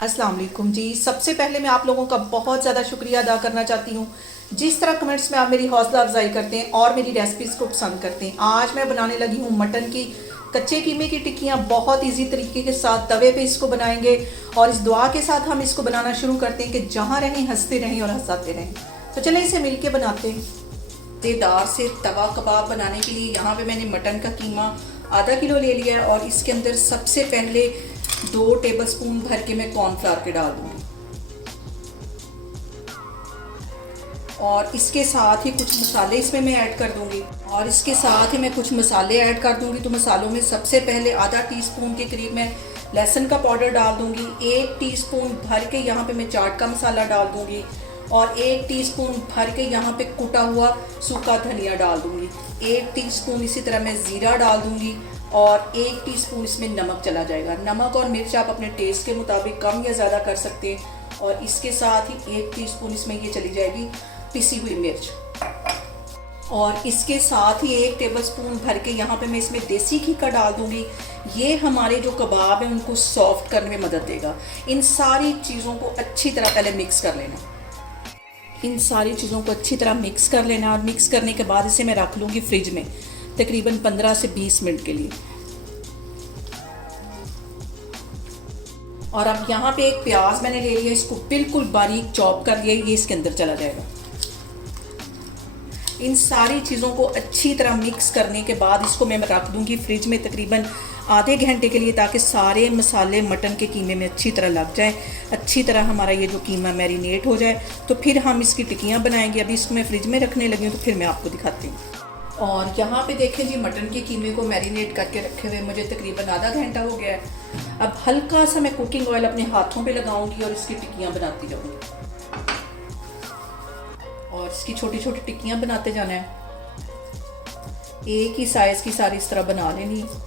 अस्सलाम वालेकुम जी। सबसे पहले मैं आप लोगों का बहुत ज़्यादा शुक्रिया अदा करना चाहती हूँ जिस तरह कमेंट्स में आप मेरी हौसला अफजाई करते हैं और मेरी रेसिपीज़ को पसंद करते हैं। आज मैं बनाने लगी हूँ मटन की कच्चे कीमे की टिक्कियाँ। बहुत इजी तरीके के साथ तवे पे इसको बनाएंगे और इस दुआ के साथ हम इसको बनाना शुरू करते हैं कि जहाँ रहें हंसते रहें और हंसाते रहें। तो चलें इसे मिल के बनाते हैं। मज़ेदार से तवा कबाब बनाने के लिए यहाँ पे मैंने मटन का कीमा आधा किलो ले लिया है और इसके अंदर सबसे पहले 2 टेबलस्पून भर के मैं कॉर्नफ्लावर के डाल दूंगी और इसके साथ ही कुछ मसाले इसमें मैं ऐड कर दूंगी और इसके साथ ही मैं कुछ मसाले ऐड कर दूंगी। तो मसालों में सबसे पहले आधा टीस्पून के करीब मैं लहसुन का पाउडर डाल दूंगी। 1 टीस्पून भर के यहाँ पे मैं चाट का मसाला डाल दूंगी और 1 टीस्पून भर के यहाँ पे कुटा हुआ सूखा धनिया डाल दूंगी। 1 टीस्पून इसी तरह मैं ज़ीरा डाल दूंगी और 1 टीस्पून इसमें नमक चला जाएगा। नमक और मिर्च आप अपने टेस्ट के मुताबिक कम या ज़्यादा कर सकते हैं। और इसके साथ ही 1 टीस्पून इसमें ये चली जाएगी पिसी हुई मिर्च और इसके साथ ही 1 टेबलस्पून भर के यहाँ पे मैं इसमें देसी घी का डाल दूंगी। ये हमारे जो कबाब हैं उनको सॉफ्ट करने में मदद देगा। इन सारी चीज़ों को अच्छी तरह पहले मिक्स कर लेना। इन सारी चीज़ों को अच्छी तरह मिक्स कर लेना और मिक्स करने के बाद इसे मैं रख लूँगी फ्रिज में तकरीबन 15 से 20 मिनट के लिए। और अब यहाँ पे एक प्याज मैंने ले लिया, इसको बिल्कुल बारीक चॉप कर लिया, ये इसके अंदर चला जाएगा। इन सारी चीज़ों को अच्छी तरह मिक्स करने के बाद इसको मैं रख दूँगी फ्रिज में तकरीबन आधे घंटे के लिए ताकि सारे मसाले मटन के कीमे में अच्छी तरह लग जाए, अच्छी तरह हमारा ये जो कीमा मैरिनेट हो जाए। तो फिर हम इसकी टिक्कियाँ बनाएंगे। अभी इसको मैं फ्रिज में रखने लगी हूँ तो फिर मैं आपको दिखाती हूँ। और यहाँ पे देखें जी, मटन के कीमे को मैरिनेट करके रखे हुए मुझे तकरीबन आधा घंटा हो गया है। अब हल्का सा मैं कुकिंग ऑयल अपने हाथों पे लगाऊंगी और इसकी टिक्कियाँ बनाती जाऊंगी और इसकी छोटी छोटी टिक्कियाँ बनाते जाना है। एक ही साइज की सारी इस तरह बना लेनी है।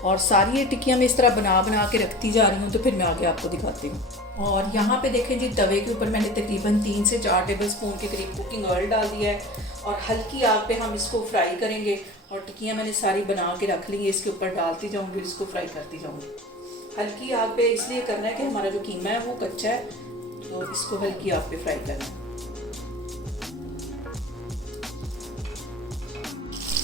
और सारी ये टिक्कियाँ मैं इस तरह बना बना के रखती जा रही हूँ। तो फिर मैं आगे आपको दिखाती हूँ। और यहाँ पे देखें जी, तवे के ऊपर मैंने तकरीबन 3 से 4 टेबलस्पून के करीब कुकिंग ऑयल डाल दिया है और हल्की आग पे हम इसको फ्राई करेंगे। और टिक्कियाँ मैंने सारी बना के रख ली है, इसके ऊपर डालती जाऊँगी, इसको फ्राई करती जाऊँगी। हल्की आग पे इसलिए करना है कि हमारा जो कीमा है वो कच्चा है, तो इसको हल्की आग पे फ्राई करना है।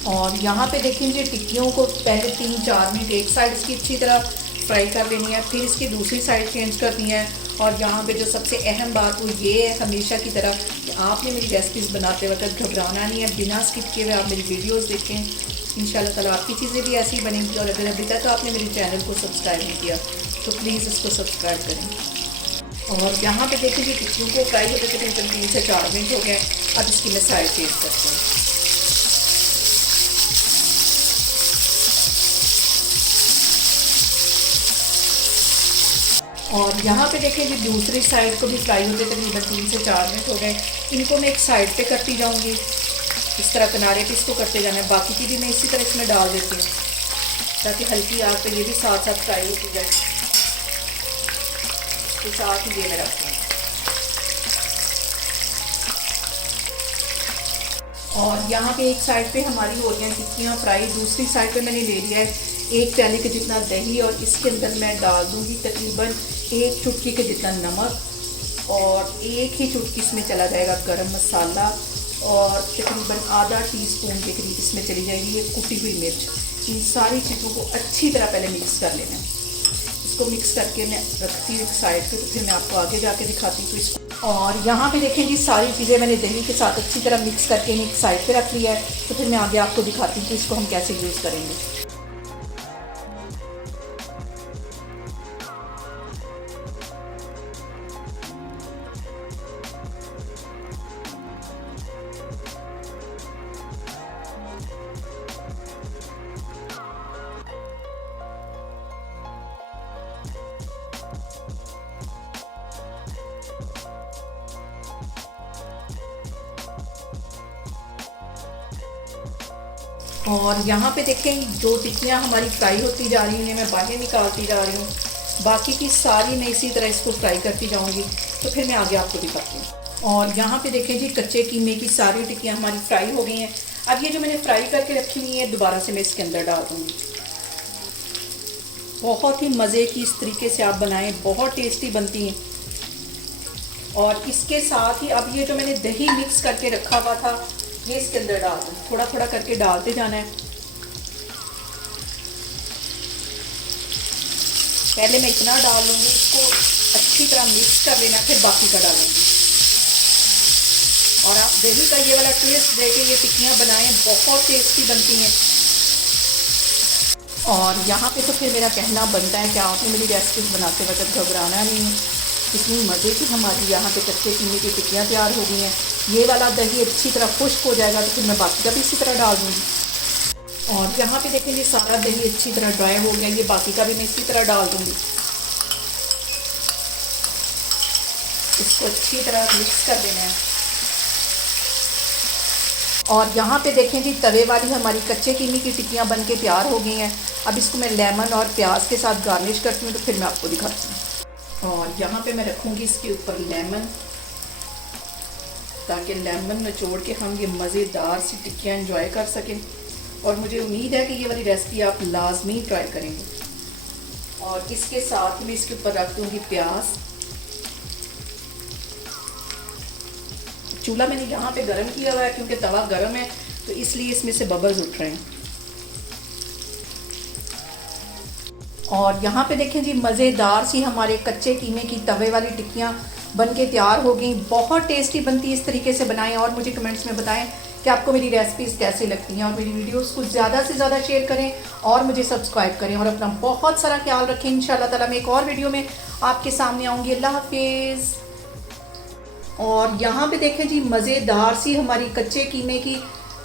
और यहाँ पे देखेंगे टिक्कियों को पहले 3-4 मिनट एक साइड इसकी अच्छी तरह फ्राई कर लेनी है, फिर इसकी दूसरी साइड चेंज करनी है। और यहाँ पे जो सबसे अहम बात वो ये है, हमेशा की तरह कि आपने मेरी रेसिपीज़ बनाते वक्त घबराना नहीं है। बिना स्किप किए हुए आप मेरी वीडियोस देखें। इंशाल्लाह ताला आपकी चीज़ें भी ऐसी बनेंगी। और अगर अभी तक आपने मेरे चैनल को सब्सक्राइब नहीं किया तो प्लीज़ इसको सब्सक्राइब करें। और यहाँ पे देखिए टिक्कियों को फ्राई होते तकरीबन 3 से 4 मिनट हो गए। अब इसकी मैं साइड चेंज करती हूँ। और यहाँ पे देखिए जी, दूसरी साइड को भी फ्राई होते तकरीबन 3 से 4 मिनट हो गए। इनको मैं एक साइड पे करती जाऊँगी, इस तरह किनारे पे इसको करते जाना है। बाकी की भी मैं इसी तरह इसमें डाल देती हूँ ताकि हल्की आग पे ये भी साथ साथ फ्राई होती जाए। तो साथ ही ये मैं रखती हूँ। और यहाँ पे एक साइड पे हमारी हो रही हैं टिक्कियाँ फ्राई, दूसरी साइड पे मैंने ले लिया है 1 प्याले के जितना दही और इसके अंदर मैं डाल दूँगी तकरीबन 1 चुटकी के जितना नमक और 1 ही चुटकी इसमें चला जाएगा गरम मसाला और तकरीबन आधा टीस्पून के करीब इसमें चली जाएगी ये कुटी हुई मिर्च। इन सारी चीज़ों को अच्छी तरह पहले मिक्स कर लेना है। इसको मिक्स करके मैं रखती हूँ एक साइड पे, तो फिर मैं आपको आगे जाके दिखाती हूँ इसको। और यहाँ पे देखें जी, सारी चीज़ें मैंने दही के साथ अच्छी तरह मिक्स करके एक साइड पे रख लिया है। तो फिर मैं आगे आपको दिखाती हूँ कि इसको हम कैसे यूज़ करेंगे। और यहाँ पे देखें जो टिक्कियाँ हमारी फ्राई होती जा रही हैं मैं बाहर निकालती जा रही हूँ। बाकी की सारी मैं इसी तरह इसको फ्राई करती जाऊँगी। तो फिर मैं आगे आपको दिखाती हूँ। और यहाँ पे देखें जी, कच्चे कीमे की सारी टिक्कियाँ हमारी फ्राई हो गई हैं। अब ये जो मैंने फ्राई करके रखी हुई है दोबारा से मैं इसके अंदर डाल दूँगी। बहुत ही मज़े की इस तरीके से आप बनाएं, बहुत टेस्टी बनती हैं। और इसके साथ ही अब ये जो मैंने दही मिक्स करके रखा हुआ था ये इसके अंदर डाल दूँ, थोड़ा थोड़ा करके डालते जाना है। पहले मैं इतना डाल लूँगी, इसको अच्छी तरह मिक्स कर लेना, फिर बाकी का डालूँगी। और आप दही का ये वाला ट्विस्ट दे के ये टिक्कियाँ बनाएं, बहुत टेस्टी बनती हैं। और यहाँ पे तो फिर मेरा कहना बनता है कि आपने मेरी रेसिपीज बनाते वक्त घबराना नहीं है। कितनी मज़े की हमारी यहाँ पे कच्चे कीमे की टिक्कियाँ तैयार हो गई हैं। ये वाला दही अच्छी तरह खुश्क हो जाएगा तो फिर मैं बाकी का भी इसी तरह डाल दूँगी। और यहाँ पे देखें ये सारा दही अच्छी तरह ड्राई हो गया, ये बाकी का भी मैं इसी तरह डाल दूँगी। इसको अच्छी तरह मिक्स कर देना है। और यहाँ पे देखें जी तवे वाली हमारी कच्चे कीमे की टिक्कियाँ बन के तैयार हो गई हैं। अब इसको मैं लेमन और प्याज के साथ गार्निश करती हूँ, तो फिर मैं आपको दिखाती हूँ। और यहाँ पे मैं रखूँगी इसके ऊपर लेमन, ताकि लेमन निचोड़ के हम ये मज़ेदार सी टिक्कियाँ एंजॉय कर सकें। और मुझे उम्मीद है कि ये वाली रेसिपी आप लाजमी ट्राई करेंगे। और इसके साथ में इसके ऊपर रख दूँगी प्याज। चूल्हा मैंने यहाँ पे गरम किया हुआ है क्योंकि तवा गरम है, तो इसलिए इसमें से बबल्स उठ रहे हैं। और यहाँ पे देखें जी मज़ेदार सी हमारे कच्चे कीमे की तवे वाली टिक्कियाँ बन के तैयार हो गई। बहुत टेस्टी बनती है, इस तरीके से बनाएं और मुझे कमेंट्स में बताएं कि आपको मेरी रेसिपीज़ कैसी लगती हैं। और मेरी वीडियोस को ज़्यादा से ज़्यादा शेयर करें और मुझे सब्सक्राइब करें। और अपना बहुत सारा ख्याल रखें। इंशाल्लाह ताला मैं एक और वीडियो में आपके सामने आऊँगी। अल्लाह हाफिज़। और यहाँ पे देखें जी मज़ेदार सी हमारी कच्चे कीमे की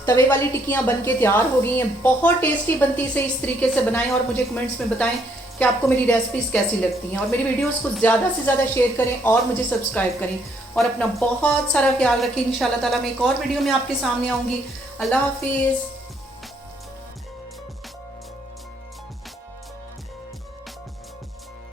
तवे वाली टिक्कियाँ बन के तैयार हो गई हैं। बहुत टेस्टी बनती है, इसे इस तरीके से बनाएं और मुझे कमेंट्स में बताएं कि आपको मेरी रेसिपीज़ कैसी लगती हैं। और मेरी वीडियोस को ज़्यादा से ज़्यादा शेयर करें और मुझे सब्सक्राइब करें। और अपना बहुत सारा ख्याल रखें। इंशाल्लाह ताला मैं एक और वीडियो में आपके सामने आऊँगी। अल्लाह हाफिज़।